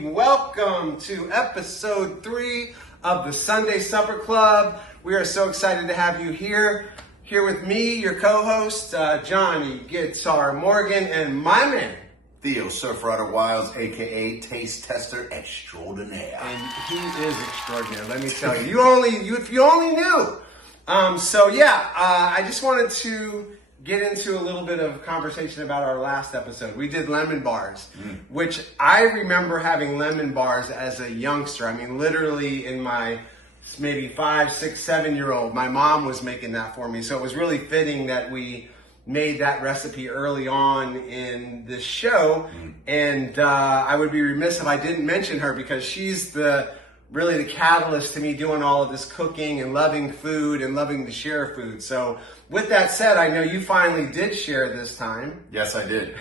Welcome to episode 3 of the Sunday Supper Club. We are so excited to have you here with me, your co-host, Johnny Guitar Morgan, and my man, Theo Surf Rider Wiles, aka Taste Tester Extraordinaire. And he is extraordinary, let me tell you. If you only knew. I just wanted to get into a little bit of conversation about our last episode. We did lemon bars, which I remember having lemon bars as a youngster. I mean, literally in my maybe 5, 6, 7-year-old, my mom was making that for me. So it was really fitting that we made that recipe early on in this show. And I would be remiss if I didn't mention her, because she's really the catalyst to me doing all of this cooking and loving food and loving to share food. So with that said, I know you finally did share this time. Yes, I did.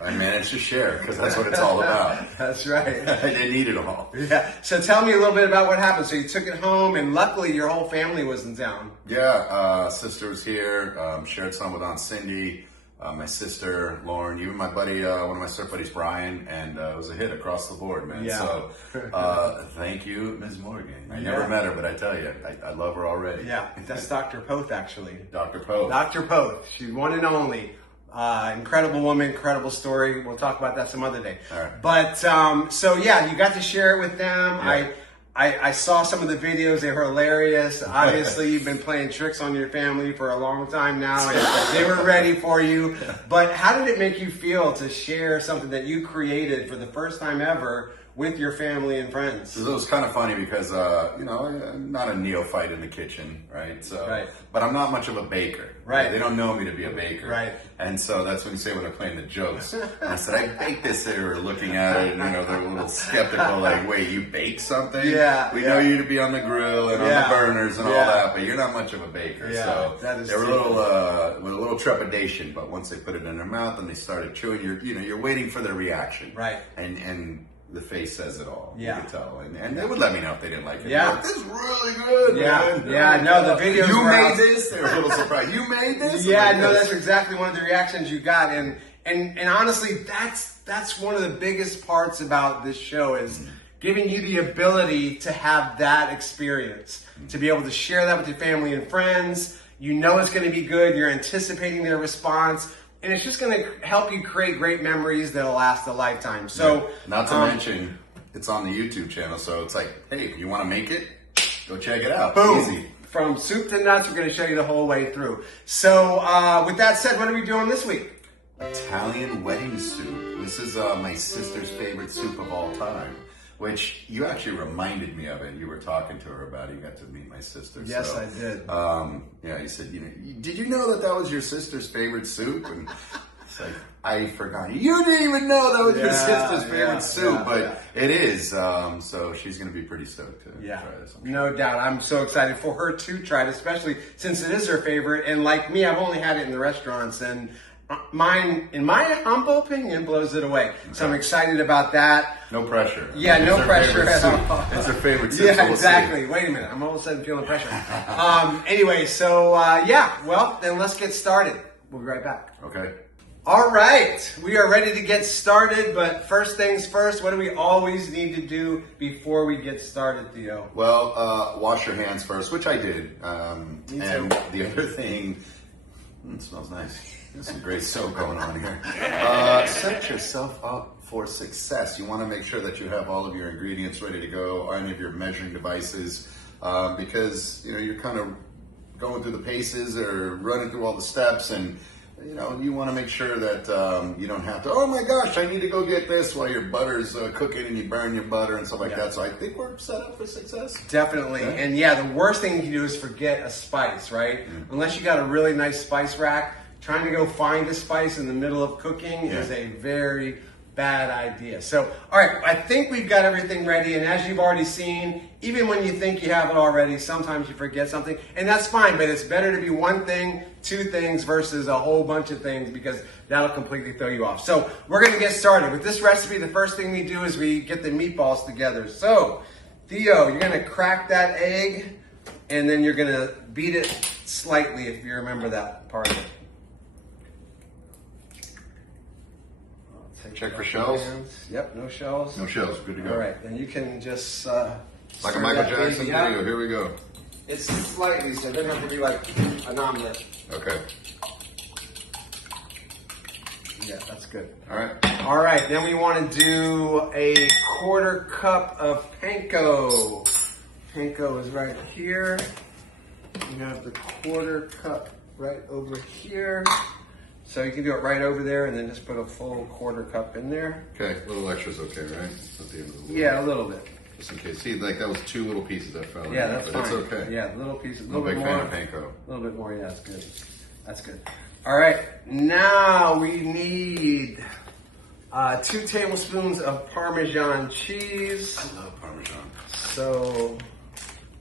I managed to share, because that's what it's all about. That's right. I didn't eat it all. Yeah. So tell me a little bit about what happened. So you took it home, and luckily your whole family was in town. Yeah, sister was here, shared some with Aunt Cindy, my sister, Lauren, even my buddy, one of my surf buddies, Brian, and it was a hit across the board, man. Yeah. So thank you, Ms. Morgan. I never met her, but I tell you, I love her already. Yeah, that's Dr. Poth, actually. Dr. Poth. Dr. Poth. She's one and only. Incredible woman, incredible story. We'll talk about that some other day. All right. But, you got to share it with them. Yeah. I saw some of the videos. They were hilarious. Obviously, you've been playing tricks on your family for a long time now, and they were ready for you. But how did it make you feel to share something that you created for the first time ever with your family and friends? It was kind of funny because, I'm not a neophyte in the kitchen, right? So, right. But I'm not much of a baker. Right. They don't know me to be a baker. Right. And so that's when you say when they're playing the jokes. And I said, I baked this. They were looking at it, and, they're a little skeptical, like, wait, you baked something? Yeah. We know you to be on the grill and on the burners and all that, but you're not much of a baker. Yeah, so that is they were true. with a little trepidation, but once they put it in their mouth and they started chewing, you're waiting for their reaction. Right. And the face says it all. Yeah. You could tell. And they would let me know if they didn't like it. Yeah. Like, this is really good, man. Yeah, no, the videos You were made out. this? They were a little surprised. You made this? Yeah, Like no, this. that's exactly one of the reactions you got. And honestly, that's one of the biggest parts about this show is giving you the ability to have that experience, to be able to share that with your family and friends. You know it's going to be good. You're anticipating their response. And it's just going to help you create great memories that'll last a lifetime. So, not to mention, it's on the YouTube channel, so it's like, hey, if you want to make it, go check it out. boom. Easy. From soup to nuts, we're going to show you the whole way through. So, with that said, what are we doing this week? Italian wedding soup. This is my sister's favorite soup of all time, which you actually reminded me of it. You were talking to her about it. You got to meet my sister. Yes, so, I did. You said, did you know that was your sister's favorite soup? And it's like, I forgot. You didn't even know that was your sister's favorite soup, but it is. So she's going to be pretty stoked to try this. No doubt. I'm so excited for her to try it, especially since it is her favorite. And like me, I've only had it in the restaurants, and mine, in my humble opinion, blows it away. Okay. So I'm excited about that. No pressure. Yeah, no pressure at all. It's her favorite soup. Yeah, exactly. Wait a minute. I'm all of a sudden feeling pressure. Anyway, so well, then let's get started. We'll be right back. Okay. All right, we are ready to get started, but first things first, what do we always need to do before we get started, Theo? Well, wash your hands first, which I did. Me too. And the other thing, it smells nice. There's some great soap going on here. Set yourself up for success. You want to make sure that you have all of your ingredients ready to go, any of your measuring devices, because you're kind of going through the paces or running through all the steps, and you want to make sure that you don't have to, oh my gosh, I need to go get this while your butter's cooking and you burn your butter and stuff like that. So I think we're set up for success. Definitely. Okay. And the worst thing you can do is forget a spice, right? Unless you got a really nice spice rack, trying to go find a spice in the middle of cooking is a very bad idea. So, all right, I think we've got everything ready. And as you've already seen, even when you think you have it already, sometimes you forget something. And that's fine, but it's better to be one thing, two things versus a whole bunch of things because that'll completely throw you off. So we're gonna get started. With this recipe, the first thing we do is we get the meatballs together. So, Theo, you're gonna crack that egg and then you're gonna beat it slightly if you remember that part of it. Check for shells. Yep, no shells. No shells. Good to go. All right, then you can just like a Michael Jackson video. Here we go. It's slightly, so it doesn't have to be like an omelet. Okay. Yeah, that's good. All right. All right, then we want to do a 1/4 cup of panko. Panko is right here. You have the 1/4 cup right over here. So you can do it right over there and then just put a full 1/4 cup in there. Okay, a little extra's okay, right? At the end of the world. Yeah, a little bit. Just in case. See, like that was 2 little pieces that fell in. Yeah, that's but fine. It's okay. Yeah, little pieces. I'm a big fan of panko. A little bit more, yeah, that's good. That's good. All right, now we need 2 tablespoons of Parmesan cheese. I love Parmesan. So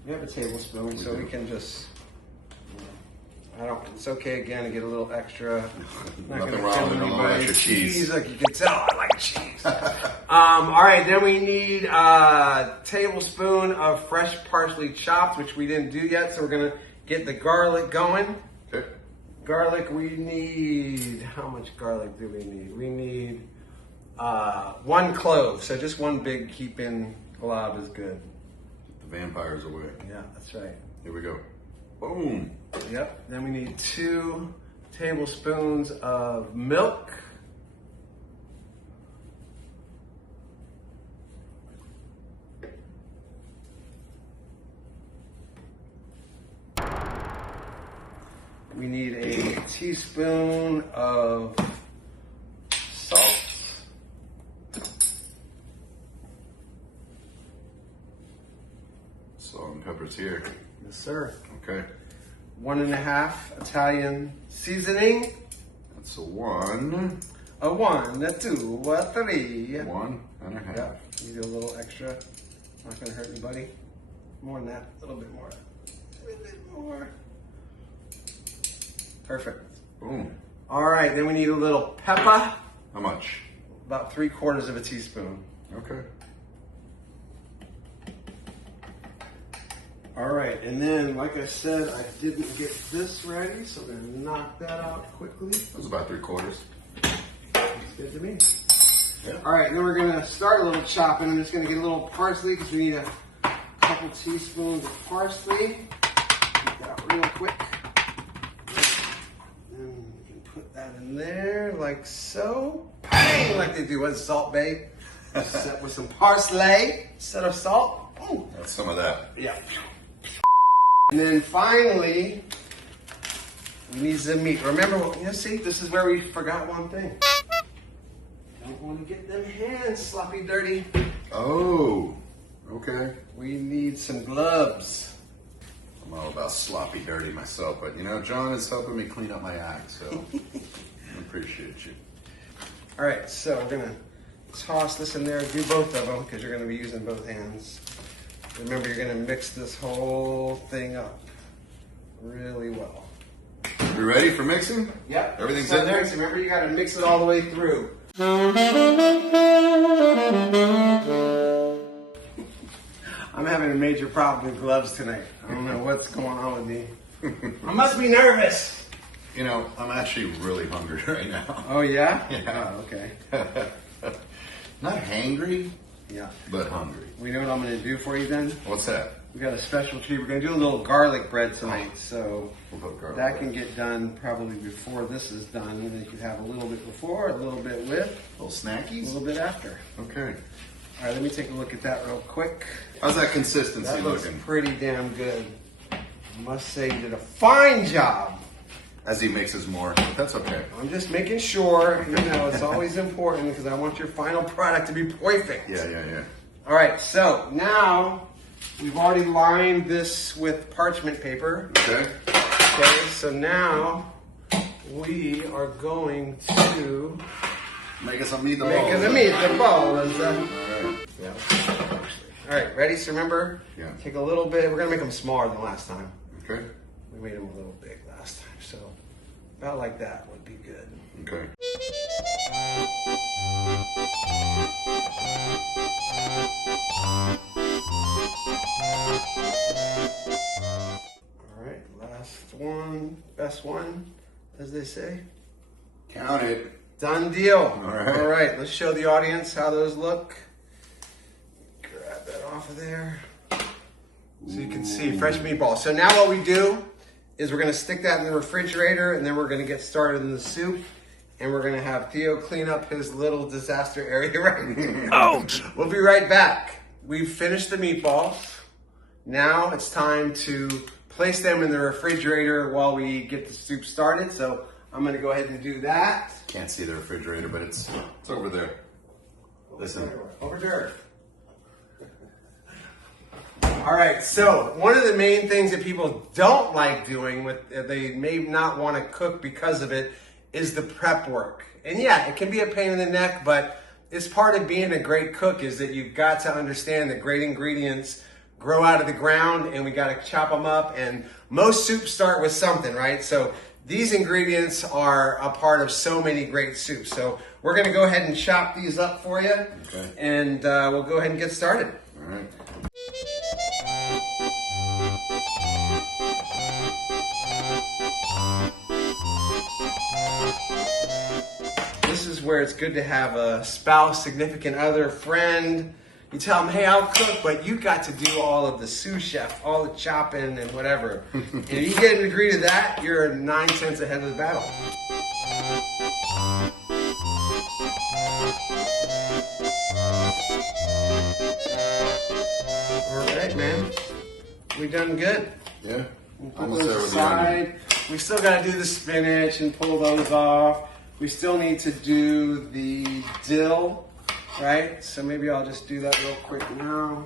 we have a tablespoon, so we can just. It's okay again to get a little extra. Nothing wrong with a little extra cheese. Like you can tell, I like cheese. All right, then we need a tablespoon of fresh parsley chopped, which we didn't do yet. So we're gonna get the garlic going. Okay. Garlic, we need, how much garlic do we need? We need 1 clove. So just one big heaping glob is good. The vampire's away. Yeah, that's right. Here we go. Boom. Yep. Then we need 2 tablespoons of milk. We need a teaspoon of salt. Salt and pepper's here. Yes, sir. Okay. 1.5 Italian seasoning. That's a 1. A 1, a 2, a 3. 1.5. Yeah, you do a little extra. Not gonna hurt anybody. More than that, a little bit more. A little bit more. Perfect. Boom. All right, then we need a little pepper. How much? About 3/4 of a teaspoon. Okay. All right, and then, like I said, I didn't get this ready, so I'm gonna knock that out quickly. That was about 3/4. It's good to me. Yeah. All right, then we're gonna start a little chopping. I'm just gonna get a little parsley because we need a couple teaspoons of parsley. Get that real quick. Then you can put that in there like so. Bang, like they do at Salt Bay. Set with some parsley instead of salt. Ooh. That's some of that. Yeah. And then finally, we need some meat. Remember, see, this is where we forgot one thing. Don't want to get them hands sloppy dirty. Oh, okay. We need some gloves. I'm all about sloppy dirty myself, but you know, John is helping me clean up my act, so I appreciate you. All right, so we're gonna toss this in there. Do both of them because you're gonna be using both hands. Remember, you're gonna mix this whole thing up really well. You ready for mixing? Yep. Everything's so in there? So remember, you gotta mix it all the way through. I'm having a major problem with gloves tonight. I don't know what's going on with me. I must be nervous. You know, I'm actually really hungry right now. Oh, yeah? Yeah. Oh, okay. Not hangry, Yeah. but hungry. We know what I'm going to do for you then? What's that? We got a special treat. We're going to do a little garlic bread tonight. So We'll go garlic that bread. can get done probably before this is done. And then you can have a little bit before, a little bit with, Little a snackies? little bit after. Okay. All right, let me take a look at that real quick. How's that consistency That looks looking? pretty damn good. I must say you did a fine job. As he mixes more, but that's okay. I'm just making sure, you know, it's always important because I want your final product to be perfect. Yeah. All right, so now we've already lined this with parchment paper. Okay. Okay, so now we are going to Make us some meatballs. Making the meatballs. Alright. Yeah. All right, ready? So remember, take a little bit. We're gonna make them smaller than last time. Okay. We made them a little big last time, so about like that would be good. Okay. All right, last one, best one, as they say. Count it. Done deal. All right, let's show the audience how those look. Grab that off of there. So you can see fresh meatballs. So now what we do is we're gonna stick that in the refrigerator and then we're gonna get started in the soup and we're gonna have Theo clean up his little disaster area right now. Ouch! We'll be right back. We've finished the meatballs. Now it's time to place them in the refrigerator while we get the soup started. So I'm gonna go ahead and do that. Can't see the refrigerator, but it's over there. Listen. Over to Earth. All right, so one of the main things that people don't like doing, they may not want to cook because of it, is the prep work. And yeah, it can be a pain in the neck, but it's part of being a great cook is that you've got to understand that great ingredients grow out of the ground and we got to chop them up. And most soups start with something, right? So these ingredients are a part of so many great soups. So we're going to go ahead and chop these up for you. Okay. And we'll go ahead and get started. All right. This is where it's good to have a spouse, significant other, friend. You tell them, hey, I'll cook, but you got to do all of the sous chef, all the chopping and whatever. And if you get an agree to that, you're 9 cents ahead of the battle. All right, man. We done good. Yeah. Put Almost those there with the onion. aside. We still got to do the spinach and pull those off. We still need to do the dill, right? So maybe I'll just do that real quick now.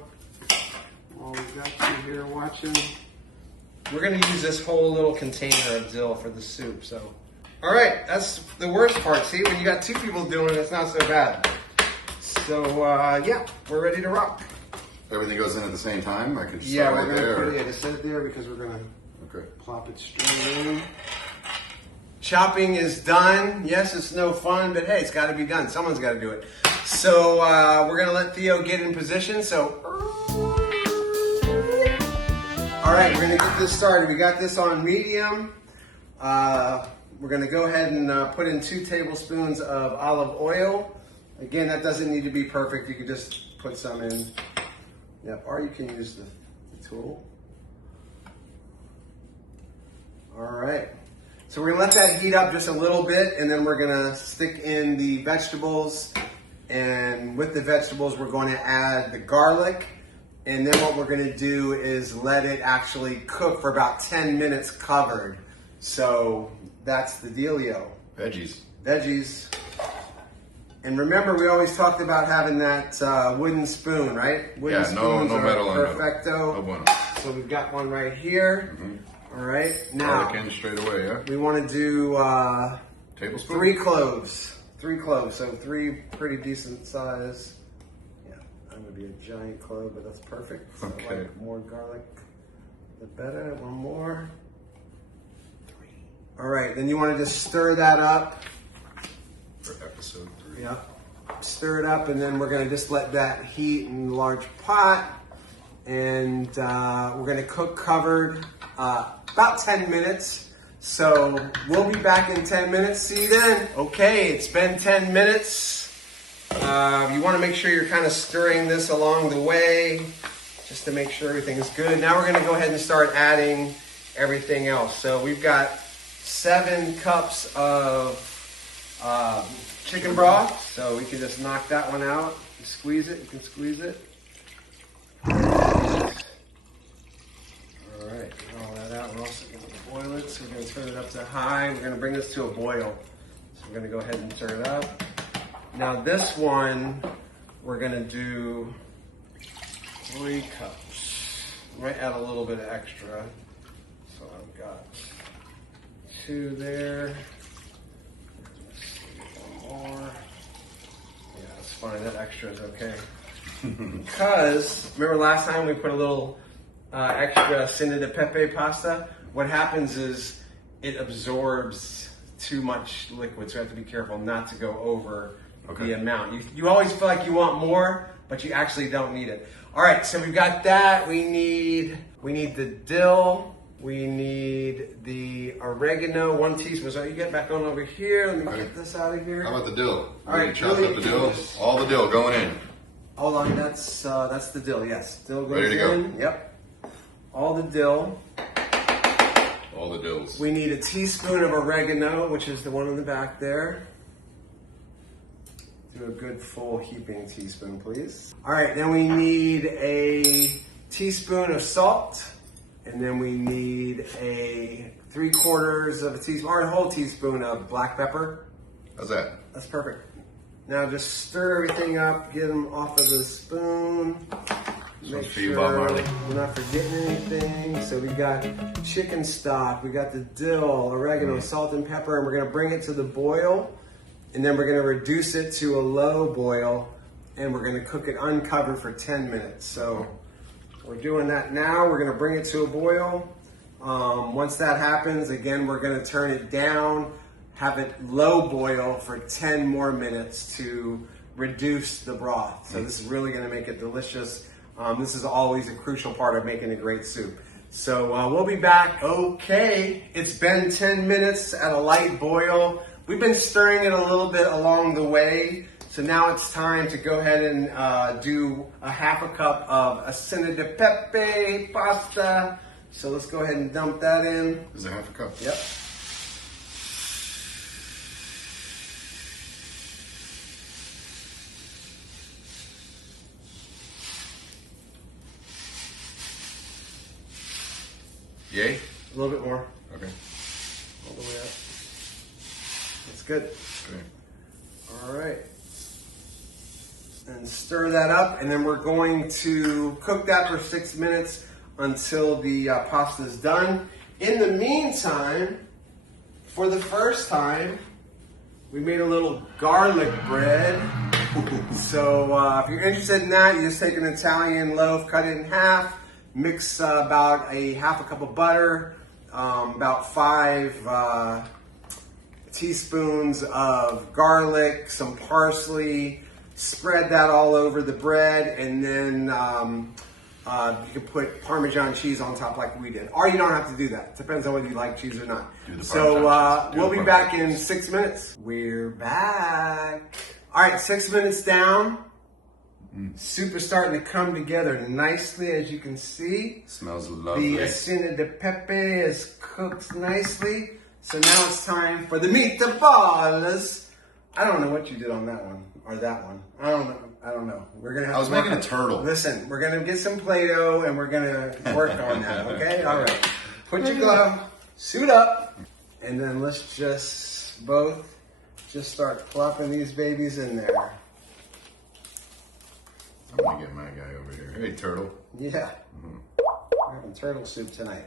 While we got you here watching. We're gonna use this whole little container of dill for the soup, so. All right, that's the worst part. See, when you got 2 people doing it, it's not so bad. So yeah, we're ready to rock. Everything goes in at the same time? I can just Yeah, start we're right gonna there. put it, just set it there because we're gonna Okay. plop it straight in. Chopping is done. Yes, it's no fun, but hey, it's got to be done. Someone's got to do it. So we're going to let Theo get in position. So, all right, we're going to get this started. We got this on medium. We're going to go ahead and put in 2 tablespoons of olive oil. Again, that doesn't need to be perfect. You could just put some in. Yep, or you can use the tool. All right. So we're gonna let that heat up just a little bit and then we're gonna stick in the vegetables, and with the vegetables we're going to add the garlic, and then what we're gonna do is let it actually cook for about 10 minutes covered. So that's the dealio. Veggies. Veggies. And remember, we always talked about having that wooden spoon, right? Wooden Yeah, no spoons are metal on metal. perfecto. No bueno. So we've got one right here. All right, now Garlic in straight away, yeah? we want to do Tablespoon? 3 cloves. 3 cloves, so 3 pretty decent size. Yeah, that would be a giant clove, but that's perfect. So Okay. like more garlic, the better. One more. 3. All right, then you want to just stir that up. For episode 3. Yeah, stir it up, and then we're gonna just let that heat in a large pot, and we're gonna cook covered about 10 minutes. So we'll be back in 10 minutes. See you then. Okay, it's been 10 minutes. You want to make sure you're kind of stirring this along the way, just to make sure everything's good. Now we're gonna go ahead and start adding everything else. So we've got 7 cups of chicken broth, so we can just knock that one out. You squeeze it, you can squeeze it. All right, get all that out. We're also going to boil it, so we're going to turn it up to high. We're going to bring this to a boil. So we're going to go ahead and turn it up. Now this one, we're going to do 3 cups. Might add a little bit of extra. So I've got 2 there. More. extras, okay? Because, remember last time we put a little extra Cinna de Pepe pasta? What happens is it absorbs too much liquid, so you have to be careful not to go over the amount. You always feel like you want more, but you actually don't need it. All right, so we've got that. We need the dill. We need the oregano, 1 teaspoon. So you get back on over here. Let me get this out of here. How about the dill? All right, chop up the dill. All the dill going in. Hold on, that's the dill. Yes, dill goes Ready to go. in. Yep. All the dill. All the dills. We need a teaspoon of oregano, which is the one in the back there. Do a good full heaping teaspoon, please. All right, then we need a teaspoon of salt, and then we need a 3/4 of a teaspoon, or a whole teaspoon of black pepper. How's that? That's perfect. Now just stir everything up, get them off of the spoon. Make sure we're not forgetting anything. So we got chicken stock, we got the dill, oregano, salt, and pepper, and we're gonna bring it to the boil. And then we're gonna reduce it to a low boil, and we're gonna cook it uncovered for 10 minutes. So we're doing that now. We're gonna bring it to a boil. Once that happens, again, we're gonna turn it down, have it low boil for 10 more minutes to reduce the broth. So this is really gonna make it delicious. This is always a crucial part of making a great soup. So we'll be back. Okay, it's been 10 minutes at a light boil. We've been stirring it a little bit along the way. So now it's time to go ahead and do a 1/2 cup of Cinna de Pepe pasta. So let's go ahead and dump that in. Is it 1/2 cup? Yep. Yay? A little bit more. Okay. All the way up. That's good. Okay. All right. And stir that up, and then we're going to cook that for 6 minutes until the pasta is done. In the meantime, for the first time, we made a little garlic bread. So if you're interested in that, you just take an Italian loaf, cut it in half, mix about a 1/2 cup of butter, about 5 teaspoons of garlic, some parsley, spread that all over the bread, and then you can put Parmesan cheese on top like we did. Or you don't have to do that. It depends on whether you like cheese or not. So we'll be back in 6 minutes. We're back. All right, 6 minutes down. Soup is starting to come together nicely, as you can see. Smells lovely. The Cinna de Pepe is cooked nicely. So now it's time for the meatballs. I don't know what you did on that one or that one. I don't know. We're gonna have. I was making a turtle. Listen, we're gonna get some Play-Doh and we're gonna work on that. Okay. All right. Put your glove, suit up, and then let's just both just start plopping these babies in there. I'm gonna get my guy over here. Hey, turtle. Yeah. We're having turtle soup tonight.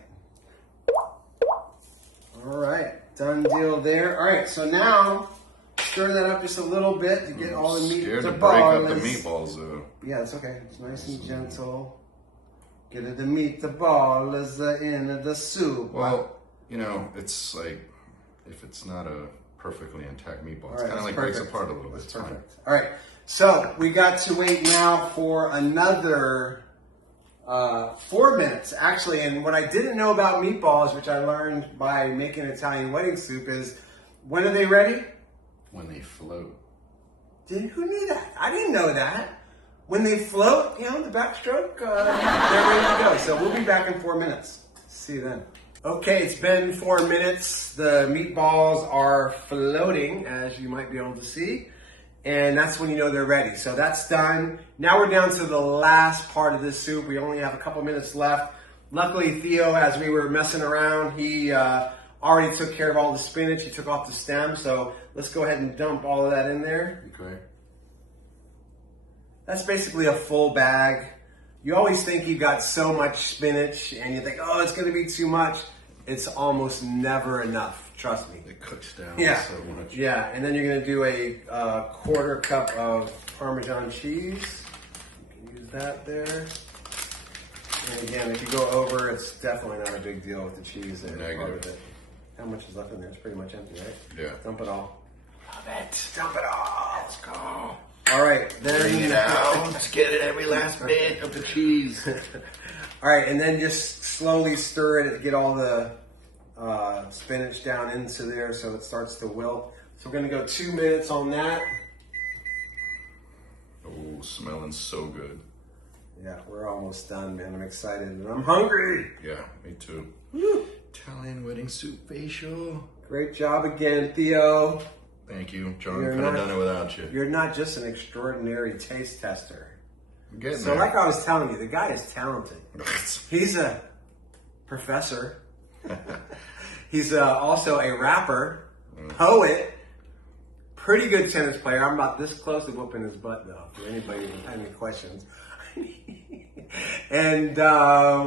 All right, done deal there. All right, so now stir that up just a little bit to get all the meat Scared to to break up the balls. meatballs, though. Yeah, it's okay. It's nice and gentle. Get it the meat, the balls in the soup. Well, you know, it's like if it's not a perfectly intact meatball, it's All right, kind of like perfect. breaks apart a little bit. That's It's fine. perfect. All right, so we got to wait now for another 4 minutes, actually. And what I didn't know about meatballs, which I learned by making Italian wedding soup, is when are they ready? When they float. Who knew that? I didn't know that. When they float, the backstroke, they're ready to go. So we'll be back in 4 minutes. See you then. Okay, it's been 4 minutes. The meatballs are floating, as you might be able to see. And that's when you know they're ready. So that's done. Now we're down to the last part of this soup. We only have a couple minutes left. Luckily, Theo, as we were messing around, he already took care of all the spinach. He took off the stem. So let's go ahead and dump all of that in there. Okay. That's basically a full bag. You always think you got so much spinach and you think, oh, it's going to be too much. It's almost never enough. Trust me. It cooks down Yeah. so much. Yeah, and then you're gonna do a quarter cup of Parmesan cheese. You can use that there. And again, if you go over, it's definitely not a big deal with the cheese there. Negative. Part of it. How much is left in there? It's pretty much empty, right? Yeah. Dump it all. Love it. Dump it all. Let's go. All right, then Bring it out. Let's get it every last bit of the cheese. All right, and then just slowly stir it to get all the spinach down into there so it starts to wilt. So we're gonna go 2 minutes on that. Oh, smelling so good. Yeah, we're almost done, man. I'm excited and I'm hungry. Yeah, me too. Woo. Italian wedding soup facial. Great job again, Theo. Thank you, John. You're Couldn't have not- done it without you. You're not just an extraordinary taste tester. I'm getting So there. like I was telling you, the guy is talented. He's a professor. He's also a rapper, poet, pretty good tennis player. I'm about this close to whooping his butt, though, for anybody who has any questions. And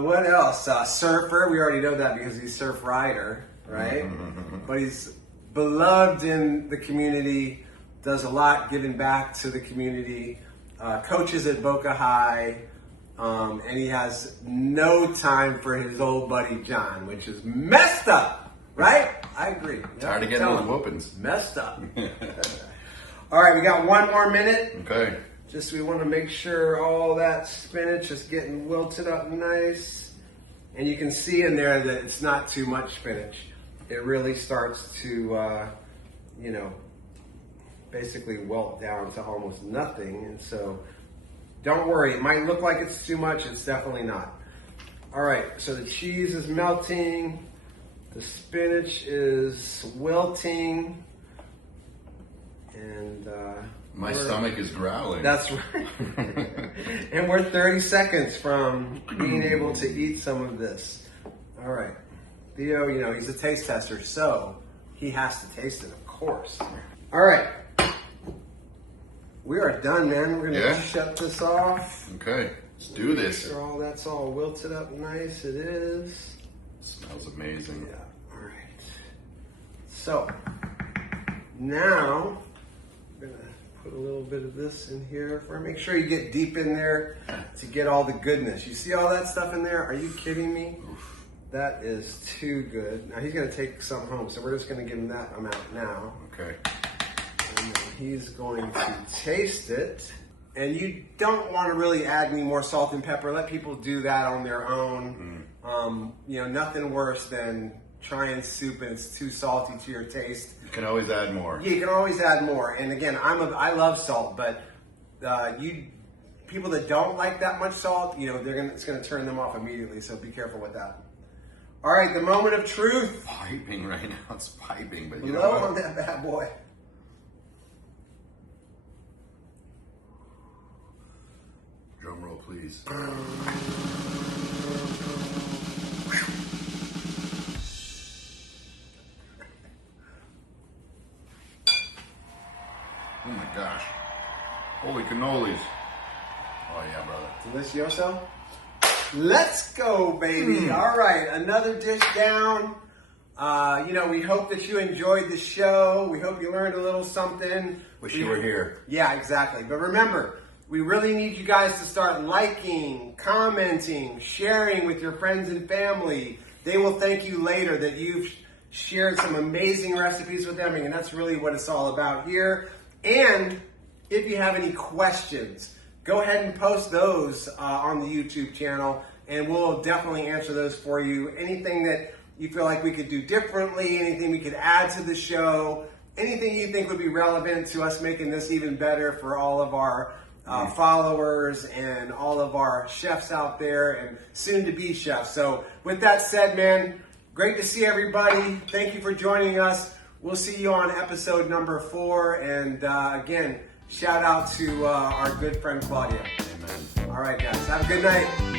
what else? Surfer. We already know that because he's surf rider, right? But he's beloved in the community, does a lot giving back to the community, coaches at Boca High, and he has no time for his old buddy John, which is messed up, right? I agree. Tired of getting Tell those him. whoopings. Messed up. All right, we got 1 more minute. Okay. Just we want to make sure all that spinach is getting wilted up nice. And you can see in there that it's not too much spinach. It really starts to, basically wilt down to almost nothing. And so don't worry. It might look like it's too much. It's definitely not. All right, so the cheese is melting. The spinach is wilting. And My stomach is growling. that's right. And we're 30 seconds from being able to eat some of this. All right. Theo, he's a taste tester, so he has to taste it, of course. All right. We are done, man. We're going to shut this off. Okay. Let's do this. Make sure that's all wilted up nice. It is. Smells amazing. Yeah. All right. So, now, I'm going to put a little bit of this in here. Make sure you get deep in there to get all the goodness. You see all that stuff in there? Are you kidding me? That is too good. Now, he's going to take some home, so we're just going to give him that amount now. Okay. And then he's going to taste it. And you don't want to really add any more salt and pepper. Let people do that on their own. Nothing worse than trying soup and it's too salty to your taste. You can always add more. Yeah, you can always add more. And again, I love salt, but people that don't like that much salt, it's going to turn them off immediately. So be careful with that. All right, the moment of truth. Piping right now. It's piping, but you know Blow what? on that bad boy. Drum roll, please. Oh my gosh. Holy cannolis. Oh yeah, brother. Delicioso. Let's go, baby. All right, another dish down. We hope that you enjoyed the show. We hope you learned a little something. Wish you were here. Yeah, exactly. But remember, we really need you guys to start liking, commenting, sharing with your friends and family. They will thank you later that you've shared some amazing recipes with them, and that's really what it's all about here. And if you have any questions, go ahead and post those on the YouTube channel, and we'll definitely answer those for you. Anything that you feel like we could do differently, anything we could add to the show, anything you think would be relevant to us making this even better for all of our followers and all of our chefs out there and soon-to-be chefs. So with that said, man, great to see everybody. Thank you for joining us. We'll see you on episode number 4. And again, shout out to our good friend Claudia. Amen. All right, guys. Have a good night.